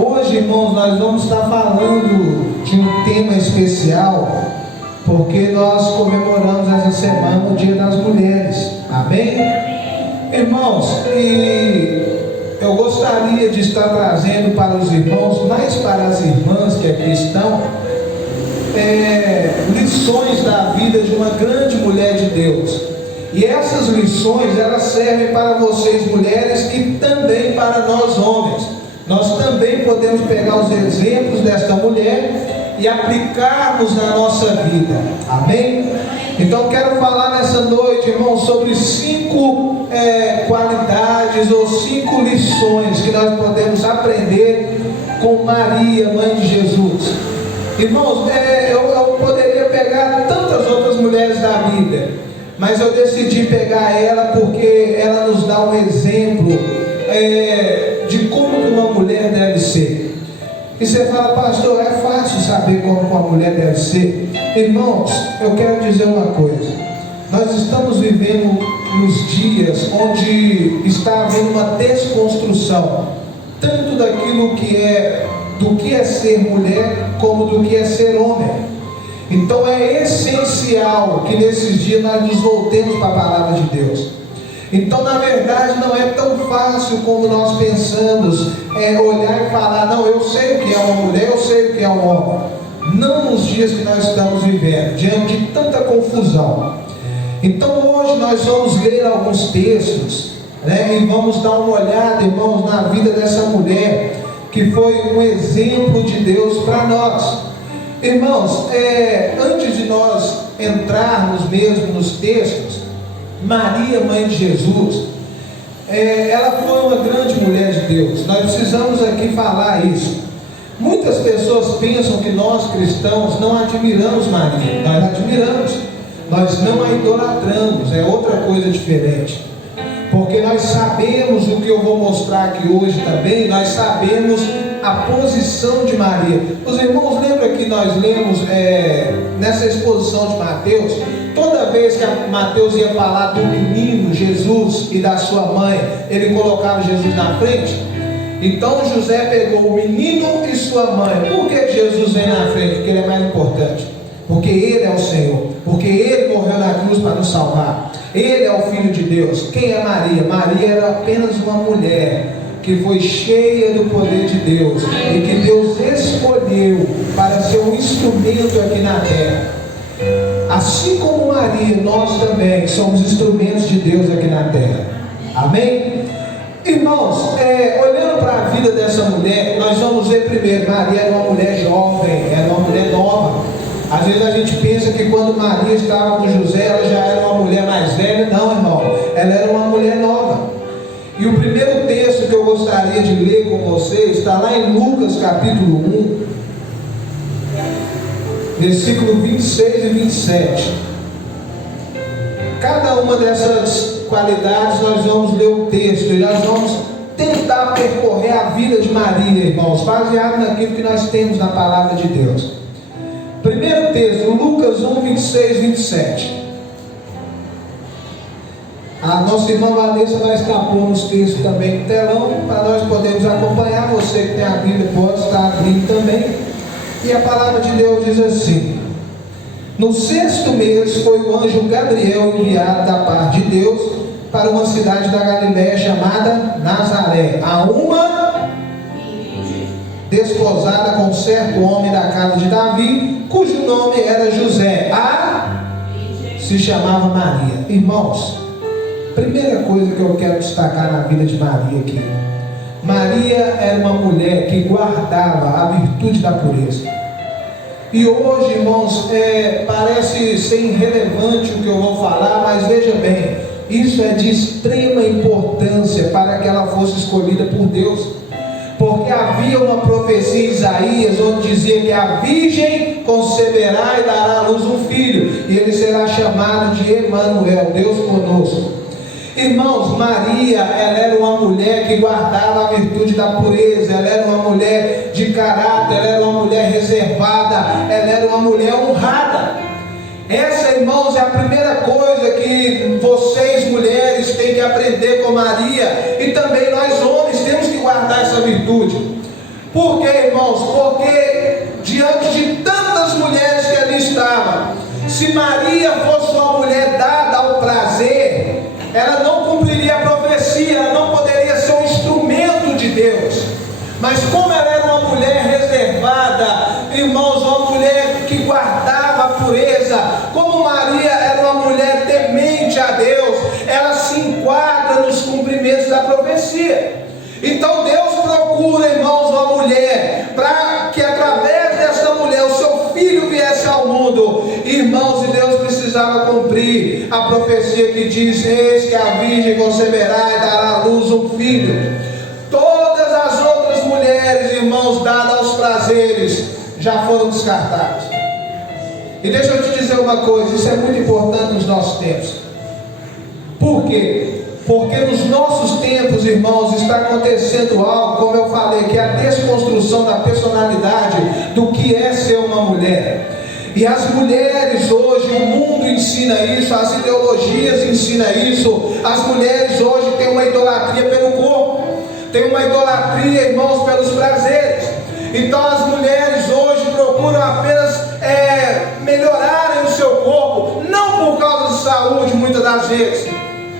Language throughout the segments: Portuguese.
Hoje, irmãos, nós vamos estar falando de um tema especial, porque nós comemoramos essa semana o Dia das Mulheres. Amém? Irmãos, e eu gostaria de estar trazendo para os irmãos, mais para as irmãs que aqui estão, lições da vida de uma grande mulher de Deus. E essas lições, elas servem para vocês mulheres e também para nós homens. Nós também podemos pegar os exemplos desta mulher e aplicarmos na nossa vida. Amém? Então quero falar nessa noite, irmãos, sobre 5 qualidades ou 5 lições que nós podemos aprender com Maria, mãe de Jesus. Irmãos, eu poderia pegar tantas outras mulheres da Bíblia, mas eu decidi pegar ela porque ela nos dá um exemplo de como uma mulher deve ser. E você fala, pastor, é fácil saber como uma mulher deve ser? Irmãos, eu quero dizer uma coisa. Nós estamos vivendo nos dias onde está havendo uma desconstrução, tanto daquilo do que é ser mulher, como do que é ser homem. Então é essencial que nesses dias nós nos voltemos para a palavra de Deus. Então, na verdade, não é tão fácil como nós pensamos, olhar e falar, não, eu sei o que é uma mulher, eu sei o que é um homem. Não nos dias que nós estamos vivendo, diante de tanta confusão. Então, hoje nós vamos ler alguns textos, e vamos dar uma olhada, irmãos, na vida dessa mulher, que foi um exemplo de Deus para nós. Irmãos, antes de nós entrarmos mesmo nos textos, Maria, mãe de Jesus, ela foi uma grande mulher de Deus. Nós precisamos aqui falar isso. Muitas pessoas pensam que nós cristãos não admiramos Maria. Nós admiramos, nós não a idolatramos, é outra coisa diferente. Porque nós sabemos o que eu vou mostrar aqui hoje também, nós sabemos a posição de Maria. Os irmãos lembram que nós lemos nessa exposição de Mateus, toda vez que Mateus ia falar do menino Jesus e da sua mãe, ele colocava Jesus na frente. Então José pegou o menino e sua mãe. Por que Jesus vem na frente? Porque ele é mais importante, porque ele é o Senhor, porque ele morreu na cruz para nos salvar, ele é o Filho de Deus. Quem é Maria? Maria era apenas uma mulher que foi cheia do poder de Deus e que Deus escolheu para ser um instrumento aqui na terra. Assim como Maria, nós também somos instrumentos de Deus aqui na terra. Amém? Irmãos, olhando para a vida dessa mulher, nós vamos ver primeiro, Maria era uma mulher jovem, era uma mulher nova. Às vezes a gente pensa que quando Maria estava com José, ela já era uma mulher mais velha. Não, irmão, ela era uma mulher nova. E o primeiro texto que eu gostaria de ler com vocês está lá em Lucas capítulo 1, versículo 26 e 27. Cada uma dessas qualidades nós vamos ler o texto e nós vamos tentar percorrer a vida de Maria, irmãos, baseado naquilo que nós temos na palavra de Deus. Primeiro texto, Lucas 1, 26 e 27. A nossa irmã Vanessa vai estar pondo os textos também no telão, para nós podermos acompanhar. Você que tem a Bíblia pode estar abrindo também. E a palavra de Deus diz assim: no 6º mês foi o anjo Gabriel enviado da parte de Deus para uma cidade da Galiléia chamada Nazaré, a uma desposada com certo homem da casa de Davi, cujo nome era José. Se chamava Maria. Irmãos, primeira coisa que eu quero destacar na vida de Maria aqui: Maria era uma mulher que guardava a virtude da pureza. E hoje, irmãos, parece ser irrelevante o que eu vou falar, mas veja bem, isso é de extrema importância para que ela fosse escolhida por Deus. Porque havia uma profecia em Isaías onde dizia que a virgem conceberá e dará à luz um filho, e ele será chamado de Emanuel, Deus conosco. Irmãos, Maria, ela era uma mulher que guardava a virtude da pureza, ela era uma mulher de caráter, ela era uma mulher reservada, ela era uma mulher honrada. Essa, irmãos, é a primeira coisa que vocês, mulheres, têm que aprender com Maria, e também nós, homens, temos que guardar essa virtude. Por quê, irmãos? Porque diante de tantas mulheres que ali estavam, se Maria fosse uma mulher dada ao prazer, ela não cumpriria a profecia, ela não poderia ser um instrumento de Deus. Mas como ela era uma mulher reservada, irmãos, uma mulher que guardava a pureza, como Maria era uma mulher temente a Deus, ela se enquadra nos cumprimentos da profecia. Então Deus procura, irmãos, uma mulher, para que através dessa mulher o seu filho viesse ao mundo. Irmãos, e Deus precisava cumprir a profecia que diz: eis que a virgem conceberá e dará à luz um filho. Todas as outras mulheres, irmãos, dadas aos prazeres, já foram descartadas. E deixa eu te dizer uma coisa, isso é muito importante nos nossos tempos. Por quê? Porque nos nossos tempos, irmãos, está acontecendo algo, como eu falei, que é a desconstrução da personalidade do que é ser uma mulher. E as mulheres hoje, o mundo ensina isso, as ideologias ensinam isso. As mulheres hoje têm uma idolatria pelo corpo, tem uma idolatria, irmãos, pelos prazeres. Então as mulheres hoje procuram apenas melhorarem o seu corpo, não por causa de saúde muitas das vezes,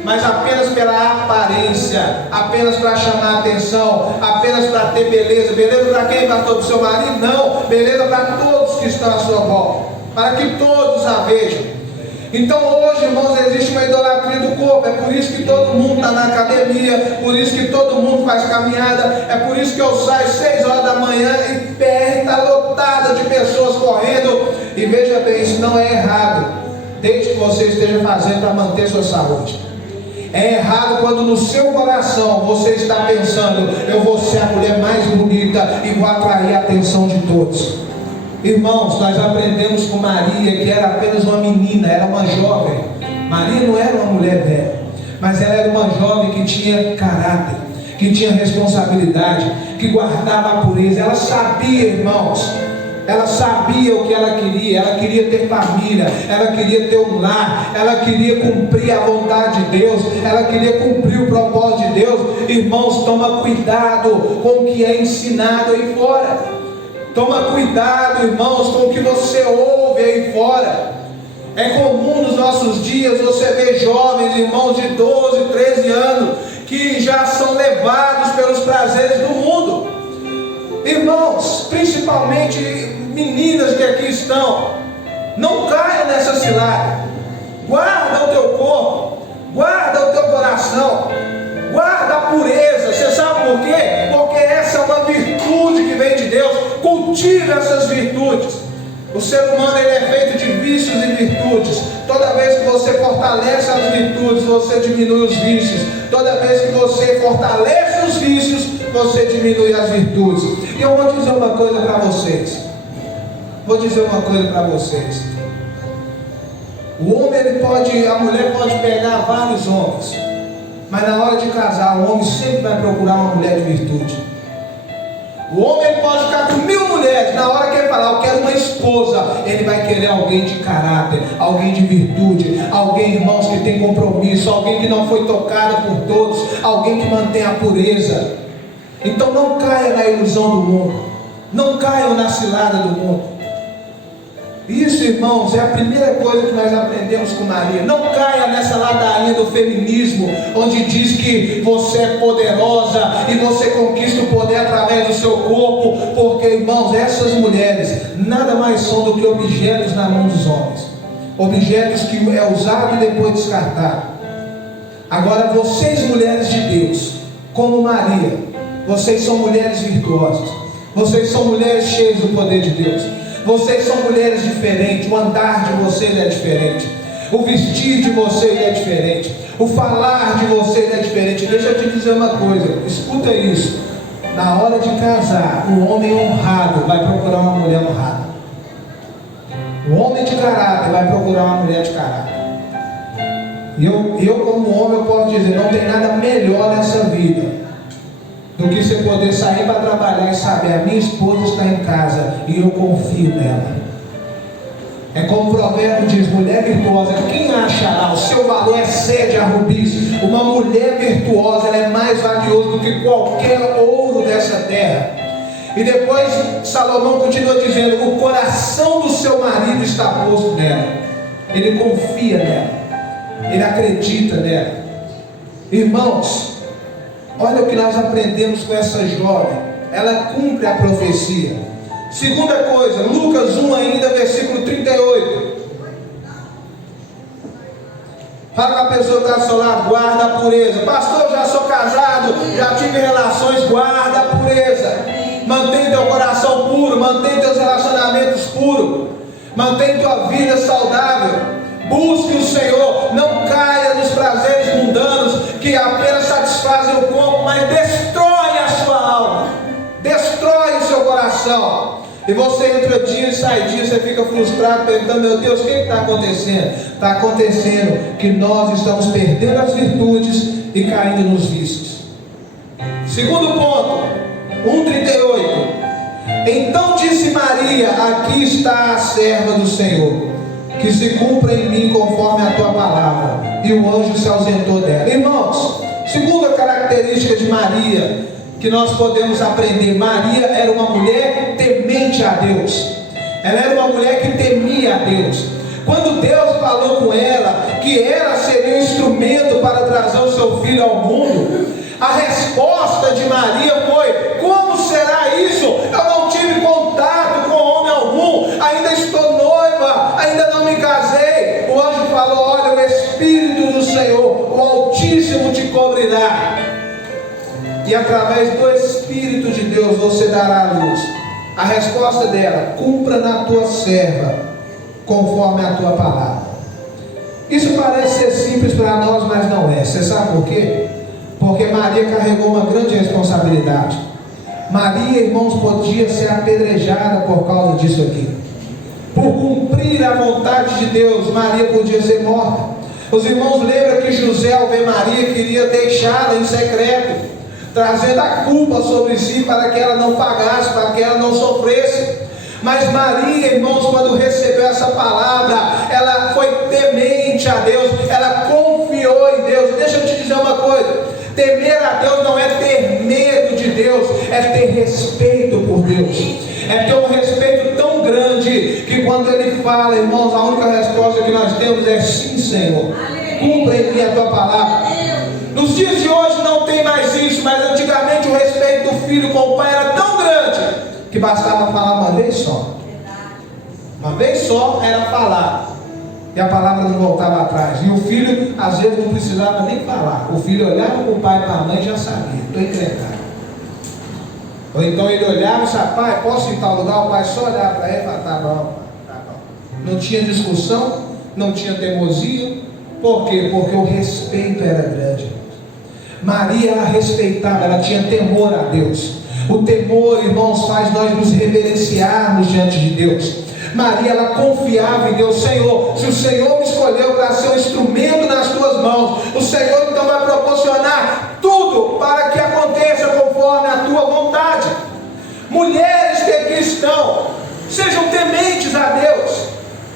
mas apenas pela aparência, apenas para chamar atenção, apenas para ter beleza. Beleza para quem? Para todo o seu marido? Não, beleza para todos que estão à sua volta, para que todos a vejam. Então hoje, irmãos, existe uma idolatria do corpo. É por isso que todo mundo está na academia, por isso que todo mundo faz caminhada, é por isso que eu saio 6 horas da manhã e PR está lotada de pessoas correndo. E veja bem, isso não é errado, desde que você esteja fazendo para manter sua saúde. É errado quando no seu coração você está pensando: eu vou ser a mulher mais bonita e vou atrair a atenção de todos. Irmãos, nós aprendemos com Maria, que era apenas uma menina, era uma jovem. Maria não era uma mulher velha, mas ela era uma jovem que tinha caráter, que tinha responsabilidade, que guardava a pureza. Ela sabia, irmãos, ela sabia o que ela queria ter família, ela queria ter um lar, ela queria cumprir a vontade de Deus, ela queria cumprir o propósito de Deus. Irmãos, toma cuidado com o que é ensinado aí fora. Toma cuidado, irmãos, com o que você ouve aí fora. É comum nos nossos dias você ver jovens, irmãos de 12, 13 anos, que já são levados pelos prazeres do mundo. Irmãos, principalmente meninas que aqui estão, não caia nessa cilada. Guarda o teu corpo, guarda o teu coração, guarda a pureza. Você sabe por quê? Porque essa é uma virtude que vem de Deus. Cultive essas virtudes. O ser humano, ele é feito de vícios e virtudes. Toda vez que você fortalece as virtudes, você diminui os vícios. Toda vez que você fortalece os vícios, você diminui as virtudes. E eu vou dizer uma coisa para vocês. O homem, a mulher pode pegar vários homens, mas na hora de casar, o homem sempre vai procurar uma mulher de virtude. O homem pode ficar com 1000 mulheres, na hora que ele falar: eu quero uma esposa, ele vai querer alguém de caráter, alguém de virtude, alguém, irmãos, que tem compromisso, alguém que não foi tocada por todos, alguém que mantém a pureza. Então não caia na ilusão do mundo, não caia na cilada do mundo. Isso, irmãos, é a primeira coisa que nós aprendemos com Maria. Não caia nessa ladainha do feminismo, onde diz que você é poderosa e você conquista o poder através do seu corpo. Porque, irmãos, essas mulheres nada mais são do que objetos na mão dos homens, objetos que é usado e depois descartado. Agora, vocês, mulheres de Deus, como Maria, vocês são mulheres virtuosas, vocês são mulheres cheias do poder de Deus. Vocês são mulheres diferentes, o andar de vocês é diferente, o vestir de vocês é diferente, o falar de vocês é diferente. Deixa eu te dizer uma coisa, escuta isso: na hora de casar, o homem honrado vai procurar uma mulher honrada, o homem de caráter vai procurar uma mulher de caráter. E eu como homem, eu posso dizer, não tem nada melhor nessa vida do que você poder sair para trabalhar e saber: a minha esposa está em casa e eu confio nela. É como o provérbio diz: mulher virtuosa, quem a achará? O seu valor excede a rubis. Uma mulher virtuosa, ela é mais valiosa do que qualquer ouro dessa terra. E depois Salomão continua dizendo: o coração do seu marido está posto nela. Ele confia nela, ele acredita nela. Irmãos, olha o que nós aprendemos com essa jovem. Ela cumpre a profecia. Segunda coisa, Lucas 1 ainda, versículo 38. Fala com a pessoa que está do seu lado: guarda a pureza. Pastor, eu já sou casado, já tive relações. Guarda a pureza. Mantém teu coração puro, mantém teus relacionamentos puros, mantém tua vida saudável. Busque o Senhor, não caia nos prazeres mundanos que apenas satisfazem o corpo, mas destrói a sua alma, destrói o seu coração. E você entra dia e sai dia, você fica frustrado, perguntando: meu Deus, o que está acontecendo? Está acontecendo que nós estamos perdendo as virtudes e caindo nos vícios. Segundo ponto, 1,38. Então disse Maria: aqui está a serva do Senhor, que se cumpra em mim conforme a tua palavra. E o anjo se ausentou dela. Irmãos, segunda característica de Maria que nós podemos aprender: Maria era uma mulher temente a Deus. Ela era uma mulher que temia a Deus. Quando Deus falou com ela que ela seria um instrumento para trazer o seu filho ao mundo, a resposta de Maria foi: como será isso? Eu não tive contato com homem algum, ainda estou noiva, ainda não me casei. O anjo falou: olha, o Espírito do Senhor, o Altíssimo, te cobrirá, e através do Espírito de Deus você dará a luz. A resposta dela: cumpra na tua serva conforme a tua palavra. Isso parece ser simples para nós, mas não é. Você sabe por quê? Porque Maria carregou uma grande responsabilidade. Maria, irmãos, podia ser apedrejada por causa disso aqui. Por cumprir a vontade de Deus, Maria podia ser morta. Os irmãos lembram que José, ao ver Maria, queria deixá-la em secreto, trazendo a culpa sobre si para que ela não pagasse, para que ela não sofresse. Mas Maria, irmãos, quando recebeu essa palavra, ela foi temente a Deus, ela confiou em Deus. Deixa eu te dizer uma coisa: temer a Deus não é ter medo de Deus, é ter respeito por Deus, é ter um respeito tão grande que quando Ele fala, irmãos, a única resposta que nós temos é: sim, Senhor, cumpra em mim a tua palavra. Nos dias de hoje não tem mais isso, mas antigamente o respeito do filho com o pai era tão grande que bastava falar uma vez só. Uma vez só era falar, e a palavra não voltava atrás. E o filho às vezes não precisava nem falar. O filho olhava para o pai e para a mãe e já sabia: estou encrencado. Ou então ele olhava e disse: pai, posso ir em tal lugar? O pai só olhava para ele e falava: tá bom, tá bom. Não tinha discussão, não tinha teimosia. Por quê? Porque o respeito era grande. Maria, ela respeitava, ela tinha temor a Deus. O temor, irmãos, faz nós nos reverenciarmos diante de Deus. Maria, ela confiava em Deus. Senhor, se o Senhor me escolheu para ser um instrumento nas tuas mãos, o Senhor então vai proporcionar tudo para que aconteça conforme a tua vontade. Mulheres que aqui estão, sejam tementes a Deus,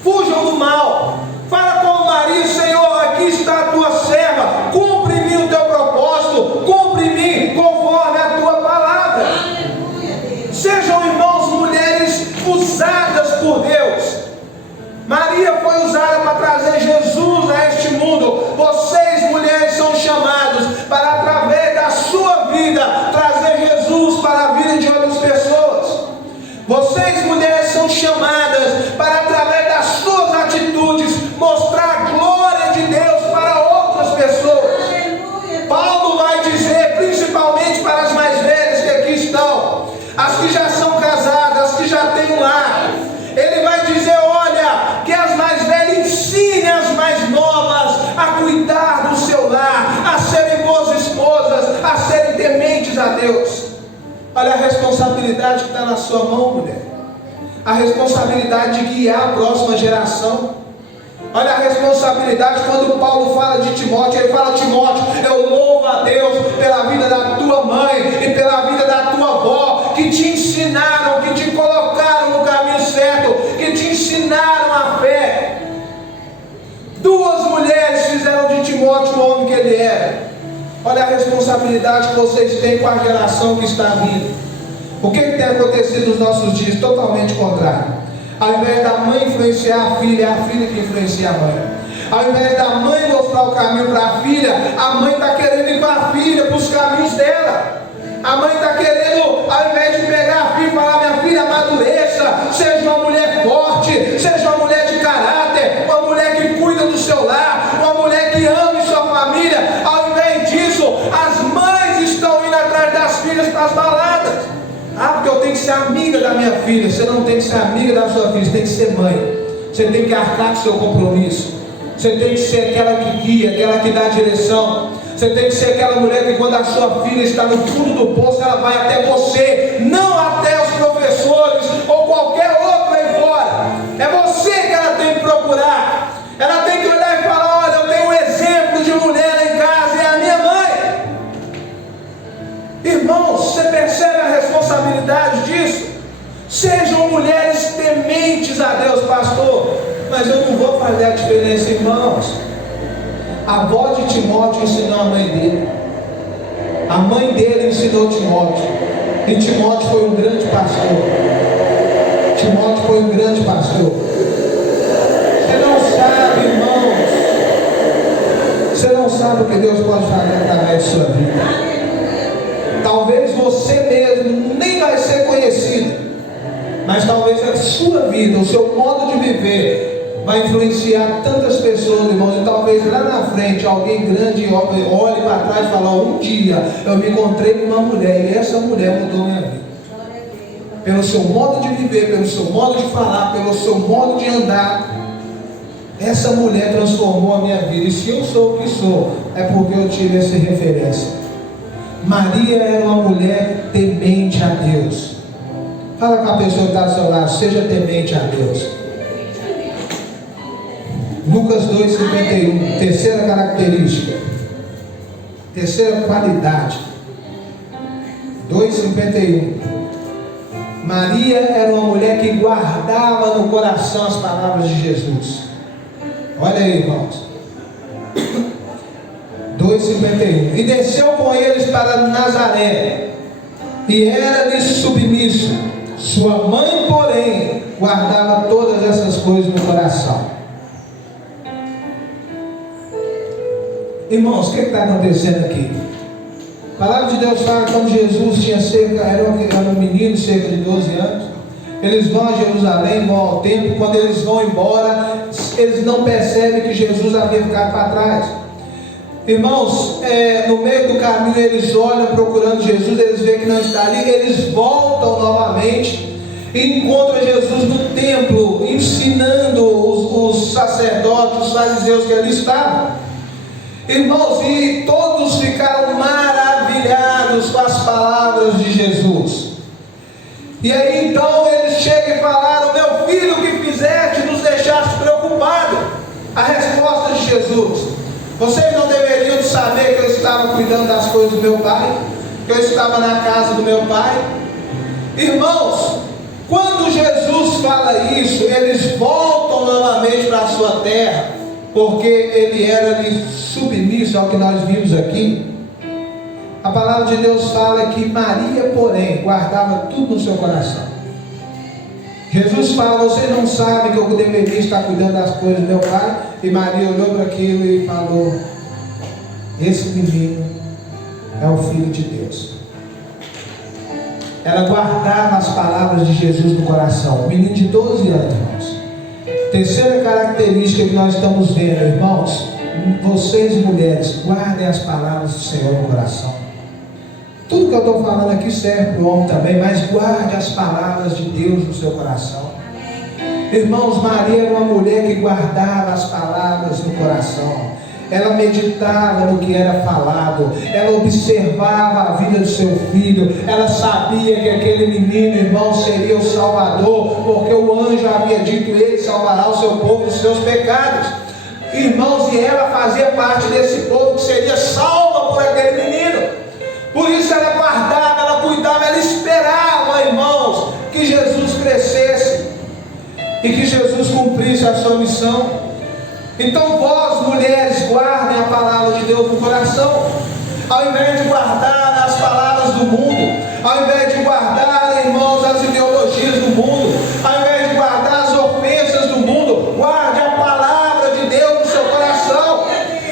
fujam do mal. Fala como Maria: Senhor, aqui está a tua serva, cumpre em mim o teu propósito, cumpre em mim conforme a tua palavra. Sejam, irmãos, mulheres usadas por Deus. Maria foi usada para trazer Jesus a este mundo. Vocês, mulheres, são chamados para, através da sua vida, trazer Jesus para a vida de outras pessoas. Vocês, mulheres, são chamadas para, através das suas atitudes, mostrar a glória de Deus para outras pessoas. Paulo vai dizer, principalmente para as mais velhas que aqui estão, as que já são casadas, as que já têm um lar, ele vai dizer: olha, que as mais velhas ensinem as mais novas a cuidar do seu lar, a serem boas esposas, a serem tementes a Deus. Olha a responsabilidade que está na sua mão, mulher. A responsabilidade de guiar a próxima geração. Olha a responsabilidade quando Paulo fala de Timóteo. Ele fala: Timóteo, eu louvo a Deus pela vida da tua mãe e pela vida da tua avó, que te ensinaram, que te colocaram no caminho certo, que te ensinaram a fé. Duas mulheres fizeram de Timóteo o homem que ele era. Olha a responsabilidade que vocês têm com a geração que está vindo. O que tem acontecido nos nossos dias? Totalmente contrário. Ao invés da mãe influenciar a filha, é a filha que influencia a mãe. Ao invés da mãe mostrar o caminho para a filha, a mãe está querendo ir com a filha para os caminhos dela. A mãe está querendo, ao invés de pegar a filha e falar: minha filha, amadureça, seja uma mulher forte, seja uma mulher de caráter, uma mulher que cuida do seu lar, uma mulher que ama sua família. Ao invés disso, as mães estão indo atrás das filhas para as baladas. Ah, porque eu tenho que ser amiga da minha filha. Você não tem que ser amiga da sua filha, você tem que ser mãe. Você tem que arcar com seu compromisso. Você tem que ser aquela que guia, aquela que dá direção. Você tem que ser aquela mulher que, quando a sua filha está no fundo do poço, ela vai até você, não até os professores ou qualquer outro aí fora. É você que ela tem que procurar. Ela tem que olhar e falar: olha, eu tenho um exemplo de mulher em casa, é a minha mãe. Irmãos, você percebe a responsabilidade disso? Sejam mulheres tementes a Deus. Pastor, mas eu não vou fazer a diferença. Irmãos, a avó de Timóteo ensinou a mãe dele, a mãe dele ensinou Timóteo, e Timóteo foi um grande pastor. Timóteo foi um grande pastor. Você não sabe, irmãos, você não sabe o que Deus pode fazer através da sua vida. Talvez você mesmo nem vai ser conhecido, mas talvez a sua vida, o seu modo de viver vai influenciar tantas pessoas, irmãos. E talvez lá na frente alguém grande olhe para trás e fale: um dia eu me encontrei com uma mulher e essa mulher mudou minha vida. Pelo seu modo de viver, pelo seu modo de falar, pelo seu modo de andar, essa mulher transformou a minha vida. E se eu sou o que sou, é porque eu tive essa referência. Maria era uma mulher temente a Deus. Fala com a pessoa que está do seu lado: seja temente a Deus. Lucas 2,51, terceira característica, terceira qualidade. 2,51. Maria era uma mulher que guardava no coração as palavras de Jesus. Olha aí, irmãos. 2,51. E desceu com eles para Nazaré, e era-lhe submisso. Sua mãe, porém, guardava todas essas coisas no coração. Irmãos, o que está acontecendo aqui? A palavra de Deus fala que quando Jesus era um menino, cerca de 12 anos, eles vão a Jerusalém, vão ao templo. Quando eles vão embora, eles não percebem que Jesus havia ficado para trás. Irmãos, no meio do caminho eles olham procurando Jesus, eles veem que não está ali, eles voltam novamente e encontram Jesus no templo, ensinando os sacerdotes, os fariseus que ali estavam. Irmãos, e todos ficaram maravilhados com as palavras de Jesus. E aí então eles chegam e falaram: meu filho, o que fizeste, nos deixaste preocupados. A resposta de Jesus: vocês não deveriam saber que eu estava cuidando das coisas do meu pai, que eu estava na casa do meu pai? Irmãos, quando Jesus fala isso, eles voltam novamente para a sua terra, porque ele era-lhe submisso ao que nós vimos aqui. A palavra de Deus fala que Maria, porém, guardava tudo no seu coração. Jesus fala: vocês não sabem que eu deveria estar cuidando das coisas do meu pai? E Maria olhou para aquilo e falou: esse menino é o Filho de Deus. Ela guardava as palavras de Jesus no coração. Um menino de 12 anos, irmãos. Terceira característica que nós estamos vendo, irmãos: vocês mulheres, guardem as palavras do Senhor no coração. Tudo que eu estou falando aqui serve para o homem também, mas guarde as palavras de Deus no seu coração. Irmãos, Maria era uma mulher que guardava as palavras no coração. Ela meditava no que era falado, ela observava a vida do seu filho, ela sabia que aquele menino, irmão, seria o Salvador, porque o anjo havia dito: ele salvará o seu povo dos seus pecados. Irmãos, e ela fazia parte desse povo que seria salva por aquele menino. Por isso ela guardava, ela cuidava, ela esperava, irmãos, que Jesus crescesse e que Jesus cumprisse a sua missão. Então vós, mulheres, guardem a palavra de Deus no coração, ao invés de guardar as palavras do mundo, ao invés de guardarem irmãos, as ideologias do mundo, ao invés de guardar as ofensas do mundo, guarde a palavra de Deus no seu coração.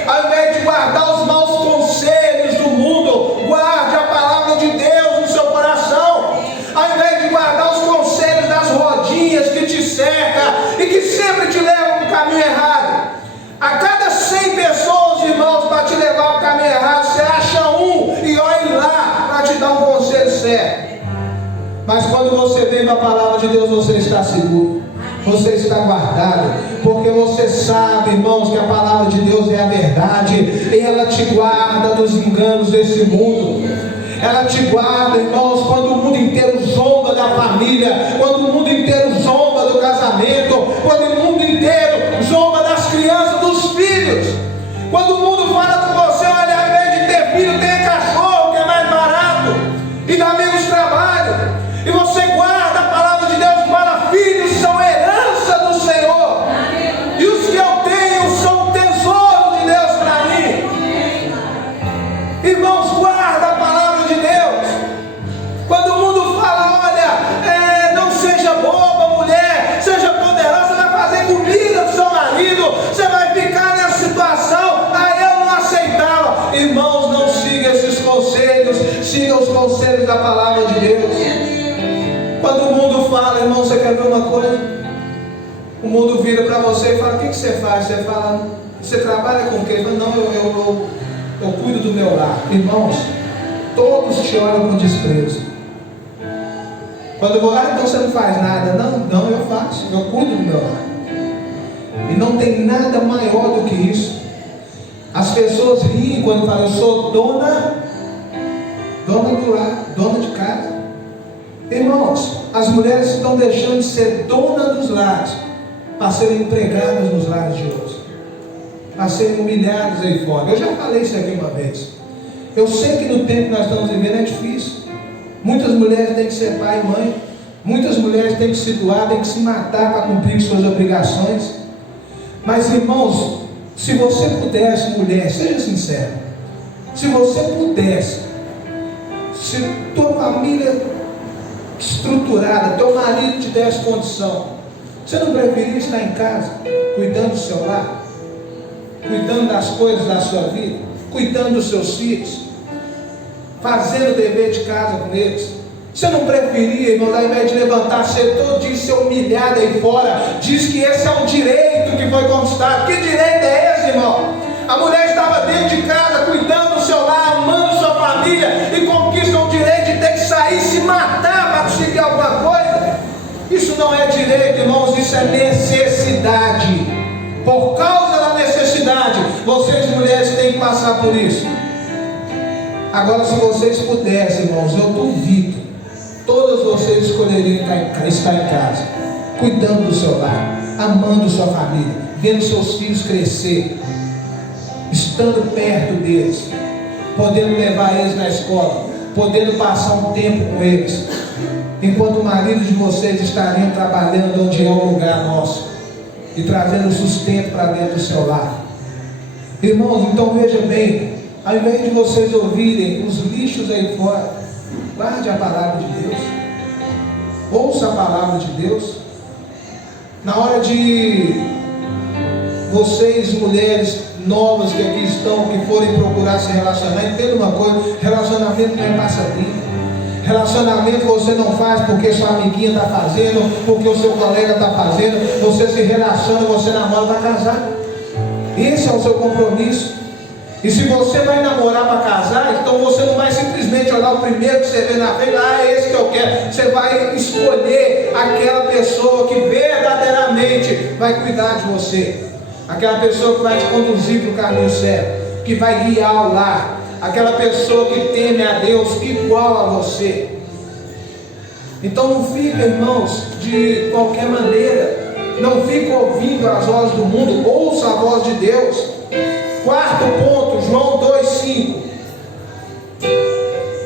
Ao invés de guardar os maus conselhos do mundo, guarde a palavra de Deus no seu coração. Ao invés de guardar os conselhos das rodinhas que te cercam e que sempre te levam para o caminho errado. A cada 100 pessoas, irmãos, para te levar para o caminho errado, você acha um e olhe lá para te dar um conselho certo. Mas quando você vem para a palavra de Deus, você está seguro, você está guardado, porque você sabe, irmãos, que a palavra de Deus é a verdade, e ela te guarda dos enganos desse mundo. Ela te guarda, irmãos, quando o mundo inteiro zomba da família, quando o mundo inteiro zomba do casamento, quando o mundo inteiro zomba das crianças, dos filhos. Quando o mundo fala com você, olha, ao invés de ter filho, tenha cachorro, que é mais barato e dá menos trabalho. E você guarda a palavra de Deus, fala, filhos são herança do Senhor. E os que eu tenho são um tesouro de Deus para mim. Irmãos, guarda a palavra de Deus. Quando o mundo fala, olha, não seja boba, mulher, seja poderosa, você vai fazer comida do seu marido, você vai ficar nessa situação, aí eu não aceitava. Irmãos, não siga esses conselhos, siga os conselhos da palavra de Deus. Quando o mundo fala, irmão, você quer ver uma coisa? O mundo vira para você e fala, o que você faz? Você fala, você trabalha com o quê? Não, eu cuido do meu lar. Irmãos, todos te olham com desprezo. Quando eu vou lá, então você não faz nada. Não, eu faço, eu cuido do meu lar. E não tem nada maior do que isso. As pessoas riem quando falam, eu sou dona do lar, dona de casa. Irmãos, as mulheres estão deixando de ser donas dos lares para serem empregadas nos lares de outros, para serem humilhadas aí fora. Eu já falei isso aqui uma vez. Eu sei que no tempo que nós estamos vivendo é difícil. Muitas mulheres têm que ser pai e mãe. Muitas mulheres têm que se doar, têm que se matar para cumprir suas obrigações. Mas, irmãos, se você pudesse, mulher, seja sincero, se você pudesse, se tua família estruturada, teu marido te desse condição, você não preferia estar em casa, cuidando do seu lar, cuidando das coisas da sua vida, cuidando dos seus filhos, fazendo o dever de casa com eles? Você não preferia, irmão, ao invés de levantar cedo todo dia, ser humilhado aí fora? Diz que esse é um direito que foi conquistado. Que direito é esse, irmão? A mulher estava dentro de casa, cuidando do seu lar, amando sua família, e conquista o direito de ter que sair e se matar para conseguir alguma coisa. Isso não é direito, irmãos, isso é necessidade. Por causa da necessidade, vocês mulheres têm que passar por isso. Agora, se vocês pudessem, irmãos, eu duvido, todas vocês escolheriam estar em casa, cuidando do seu lar, amando sua família, vendo seus filhos crescer, estando perto deles, podendo levar eles na escola, podendo passar um tempo com eles, enquanto o marido de vocês estariam trabalhando onde é o lugar nosso e trazendo sustento para dentro do seu lar. Irmãos, então veja bem, ao invés de vocês ouvirem os lixos aí fora, guarde a palavra de Deus, ouça a palavra de Deus. Na hora de vocês, mulheres novas que aqui estão, que forem procurar se relacionar, entenda uma coisa: relacionamento não é passatempo. Relacionamento você não faz porque sua amiguinha está fazendo, porque o seu colega está fazendo. Você se relaciona, você namora para casar. Esse é o seu compromisso. E se você vai namorar para casar, então você não vai simplesmente olhar o primeiro que você vê na frente, é esse que eu quero. Você vai escolher aquela pessoa que verdadeiramente vai cuidar de você, aquela pessoa que vai te conduzir para o caminho certo, que vai guiar o lar, aquela pessoa que teme a Deus igual a você. Então não fica, irmãos, de qualquer maneira, não fica ouvindo as vozes do mundo, ouça a voz de Deus. Quarto ponto, João 2,5.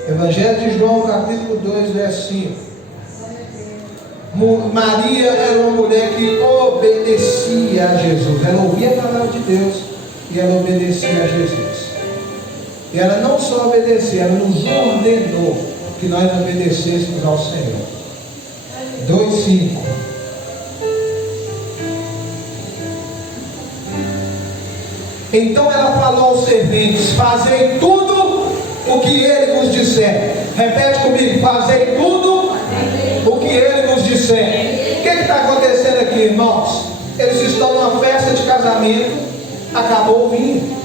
Evangelho de João, capítulo 2, verso 5. Maria era uma mulher que obedecia a Jesus. Ela ouvia a palavra de Deus e ela obedecia a Jesus. E ela não só obedecia, ela nos ordenou que nós obedecêssemos ao Senhor. 5. Então ela falou aos serventes: fazei tudo o que ele vos disser. Repete comigo: fazei tudo o que ele vos disser. O que está acontecendo aqui, irmãos? Eles estão numa festa de casamento, acabou o vinho.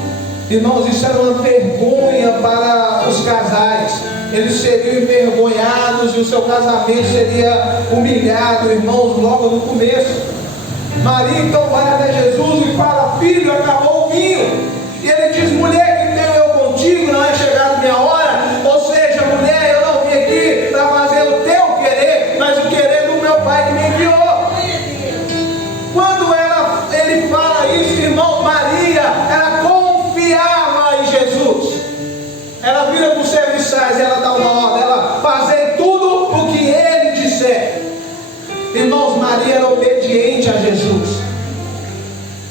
Irmãos, isso era uma vergonha para os casais. Eles seriam envergonhados e o seu casamento seria humilhado, irmãos, logo no começo. Maria então vai até Jesus e fala: filho, acabou o vinho. E ele diz: mulher, que tenho eu contigo? Não é chegado minha hora? Ou seja, mulher, eu não vim aqui para fazer o teu querer, mas o querer do meu Pai que me enviou. Quando ele fala isso, irmão, Maria, ela confiava em Jesus. Ela vira para os serviçais e ela dá uma ordem: ela fazer tudo o que ele disser. Irmãos, Maria era obediente a Jesus.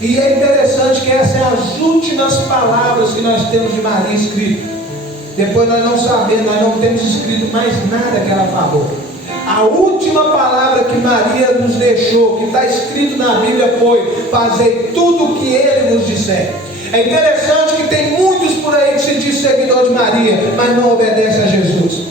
E é interessante que essas são as últimas palavras que nós temos de Maria escritas. Depois nós não sabemos, nós não temos escrito mais nada que ela falou. A última palavra que Maria nos deixou, que está escrito na Bíblia, foi: fazei tudo o que ele nos disser. É interessante que tem muitos por aí que se diz seguidor de Maria, mas não obedece a Jesus.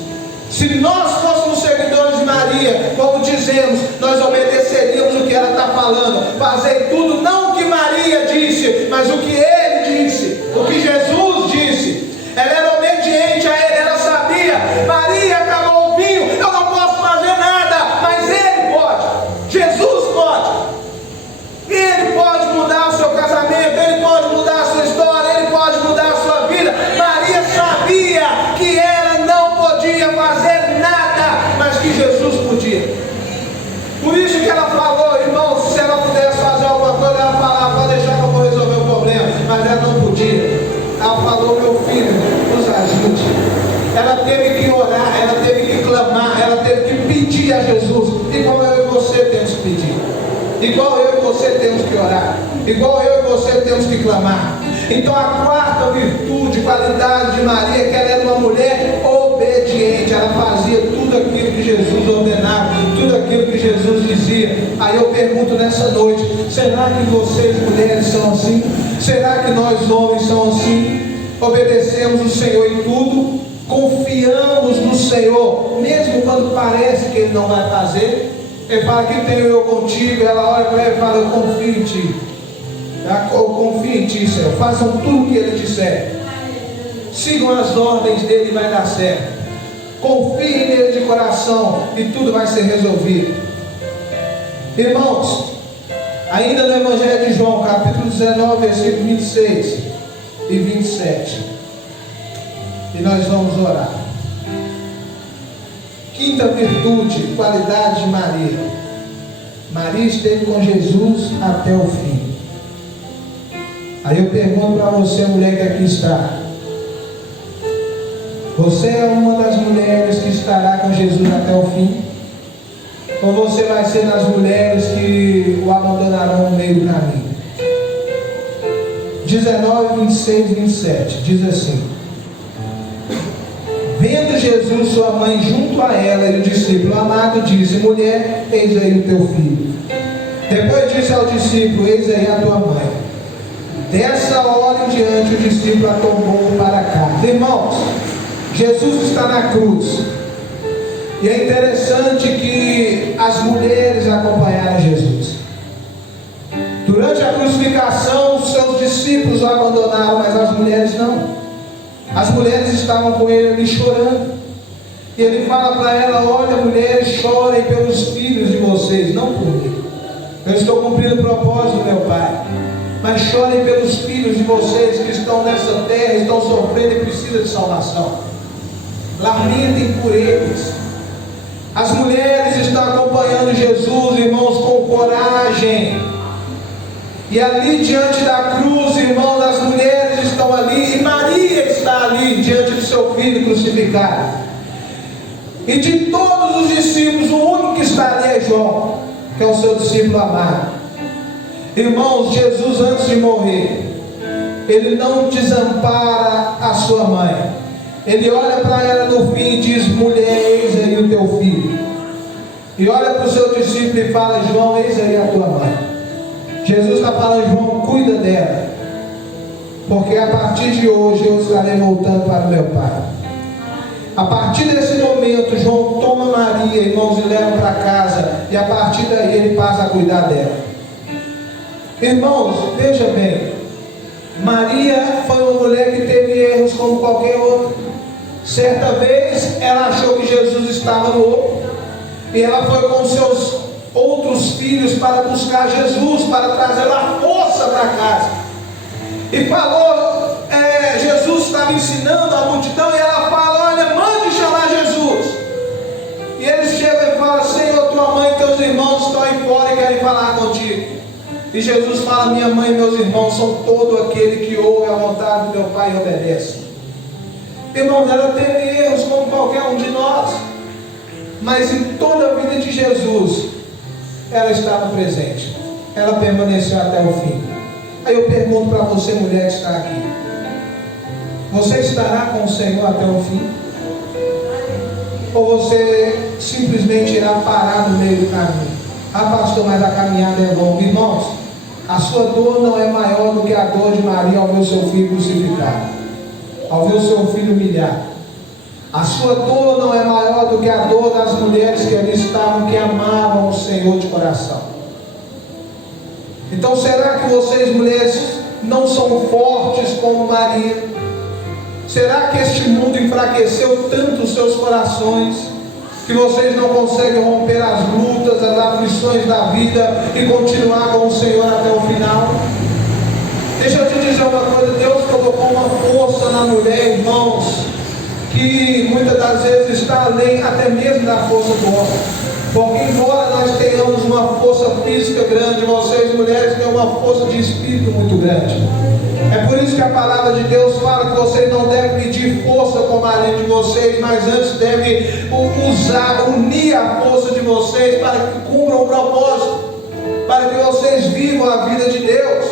Se nós fôssemos seguidores de Maria, como dizemos, nós obedeceríamos o que ela está falando. Fazei tudo, não o que Maria disse, mas o que ele disse, o que Jesus disse. Ela era obediente a ele, ela sabia: Maria, acabou o vinho, eu não posso fazer nada, mas ele pode, Jesus pode. Ele pode mudar o seu casamento, ele pode mudar a sua história, ele pode mudar a sua vida. Maria sabia que ela não podia fazer nada, mas que Jesus podia. Por isso que ela falou, irmãos, se ela pudesse fazer alguma coisa, ela falava: pode deixar que eu vou resolver o problema. Mas ela não podia. Ela falou: meu filho, nos ajude. Ela teve que orar, ela teve que clamar, ela teve que pedir a Jesus. Igual eu e você temos que pedir, igual eu e você temos que orar, igual eu e você temos que clamar. Então a quarta virtude, qualidade de Maria, é que ela era uma mulher obediente. Ela fazia tudo aquilo que Jesus ordenava, tudo aquilo que Jesus dizia. Aí eu pergunto nessa noite: será que vocês mulheres são assim? Será que nós homens somos assim? Obedecemos o Senhor em tudo, confiamos no Senhor, mesmo quando parece que Ele não vai fazer. Ele fala: que tenho eu contigo. Ela olha para ele e fala: eu confio em ti. Eu confio em ti, Senhor. Façam tudo o que ele disser. Sigam as ordens dele e vai dar certo. Confiem nele de coração e tudo vai ser resolvido. Irmãos, ainda no Evangelho de João, capítulo 19, versículo 26 e 27. E nós vamos orar. Quinta virtude, qualidade de Maria. Maria esteve com Jesus até o fim. Aí eu pergunto para você, mulher que aqui está: você é uma das mulheres que estará com Jesus até o fim? Ou você vai ser das mulheres que o abandonarão no meio do caminho? 19, 26 e 27 diz assim: vendo Jesus sua mãe junto a ela e o discípulo amado, disse: mulher, eis aí o teu filho. Depois disse ao discípulo: eis aí a tua mãe. Dessa hora em diante o discípulo a tomou para casa. Irmãos, Jesus está na cruz. E é interessante que as mulheres acompanharam Jesus. Durante a crucificação, os seus discípulos o abandonaram, mas as mulheres não. As mulheres estavam com ele ali chorando. E ele fala para ela: olha, mulheres, chorem pelos filhos de vocês, não por mim. Eu estou cumprindo o propósito do meu Pai. Mas chorem pelos filhos de vocês que estão nessa terra, estão sofrendo e precisam de salvação. Lamentem por eles. As mulheres estão acompanhando Jesus, irmãos, com coragem. E ali diante da cruz, irmãos, as mulheres estão ali, e Maria está ali diante do seu filho crucificado. E de todos os discípulos, o único que está ali é João, que é o seu discípulo amado. Irmãos, Jesus, antes de morrer, ele não desampara a sua mãe. Ele olha para ela no fim e diz: mulher, eis aí o teu filho. e olha para o seu discípulo e fala: João, eis aí a tua mãe. Jesus está falando: João, cuida dela, porque a partir de hoje eu estarei voltando para o meu Pai. A partir desse momento, João toma Maria, irmãos, e leva para casa, e a partir daí ele passa a cuidar dela. Irmãos, veja bem, Maria foi uma mulher que teve erros como qualquer outra. Certa vez ela achou que Jesus estava louco, e ela foi com seus outros filhos para buscar Jesus, para trazer a força para casa, e falou, Jesus estava ensinando a multidão, e ela fala: olha, mande chamar Jesus. E eles chegam e falam: Senhor, tua mãe e teus irmãos estão aí fora e querem falar contigo. E Jesus fala: minha mãe e meus irmãos são todo aquele que ouve a vontade do meu Pai e obedece. Irmãos, ela teve erros como qualquer um de nós, mas em toda a vida de Jesus ela estava presente, ela permaneceu até o fim. Aí eu pergunto para você, mulher que está aqui: você estará com o Senhor até o fim? Ou você simplesmente irá parar no meio do caminho? Ah, pastor, mas a caminhada é longa. Irmãos, a sua dor não é maior do que a dor de Maria ao ver o seu filho crucificado, ao ver o seu filho humilhado. A sua dor não é maior do que a dor das mulheres que ali estavam, que amavam o Senhor de coração. Então, será que vocês, mulheres, não são fortes como Maria? Será que este mundo enfraqueceu tanto os seus corações, que vocês não conseguem romper as lutas, as aflições da vida e continuar com o Senhor até o final? Deixa eu te dizer uma coisa: Deus colocou uma força na mulher, irmãos, que muitas das vezes está além até mesmo da força do homem. Porque embora nós tenhamos uma força física grande, vocês mulheres têm uma força de espírito muito grande. É por isso que a palavra de Deus fala que vocês não devem pedir força como a lei de vocês, mas antes devem unir a força de vocês para que cumpram o propósito, para que vocês vivam a vida de Deus.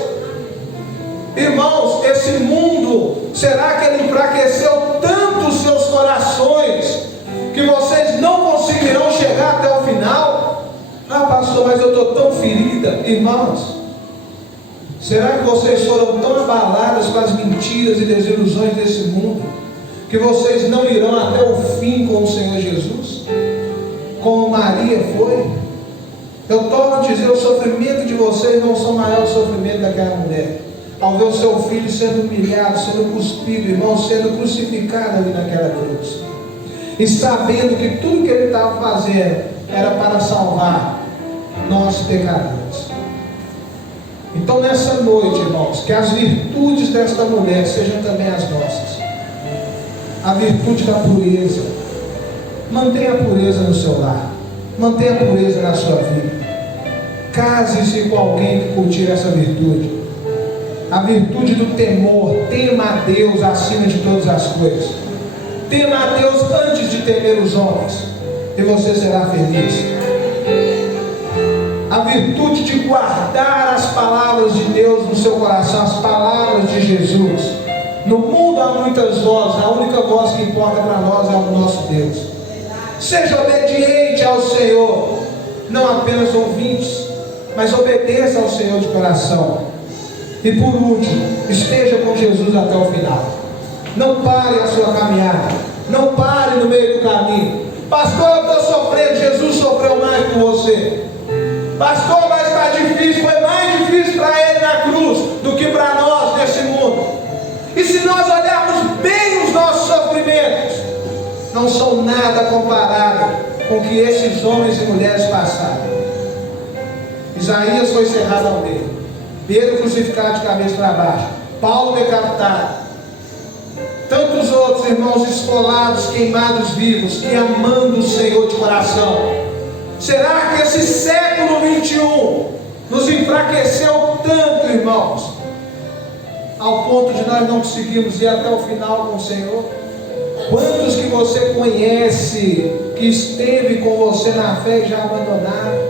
Irmãos, esse mundo, será que ele enfraqueceu tanto os seus corações que vocês não conseguirão chegar até o final? Ah, pastor, mas eu estou tão ferida. Irmãos, será que vocês foram tão abaladas com as mentiras e desilusões desse mundo, que vocês não irão até o fim com o Senhor Jesus, como Maria foi? Eu torno a dizer, o sofrimento de vocês não são maior do sofrimento daquela mulher, ao ver o seu filho sendo humilhado, sendo cuspido, irmão, sendo crucificado ali naquela cruz, e sabendo que tudo que ele estava fazendo era para salvar nós pecadores. Então, nessa noite, irmãos, que as virtudes desta mulher sejam também as nossas. A virtude da pureza. Mantenha a pureza no seu lar, mantenha a pureza na sua vida. Case-se com alguém que cultive essa virtude. A virtude do temor. Tema a Deus acima de todas as coisas. Tema a Deus antes de temer os homens, e você será feliz. A virtude de guardar as palavras de Deus no seu coração, as palavras de Jesus. No mundo há muitas vozes, a única voz que importa para nós é o nosso Deus. Seja obediente ao Senhor, não apenas ouvintes, mas obedeça ao Senhor de coração. E por último, esteja com Jesus até o final. Não pare a sua caminhada, não pare no meio do caminho. Pastor, eu estou sofrendo. Jesus sofreu mais por você. Pastor, mas está difícil. Foi mais difícil para ele na cruz do que para nós nesse mundo. E se nós olharmos bem os nossos sofrimentos, não são nada comparado com o que esses homens e mulheres passaram. Isaías foi cerrado ao meio, Pedro crucificado de cabeça para baixo, Paulo decapitado, tantos outros irmãos esfolados, queimados vivos, e amando o Senhor de coração. Será que esse século 21 nos enfraqueceu tanto, irmãos, ao ponto de nós não conseguirmos ir até o final com o Senhor? Quantos que você conhece que esteve com você na fé e já abandonaram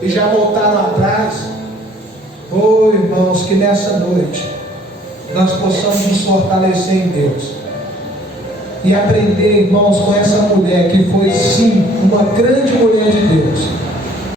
e já voltaram atrás? Oh, irmãos, que nessa noite nós possamos nos fortalecer em Deus, e aprender, irmãos, com essa mulher que foi sim uma grande mulher de Deus.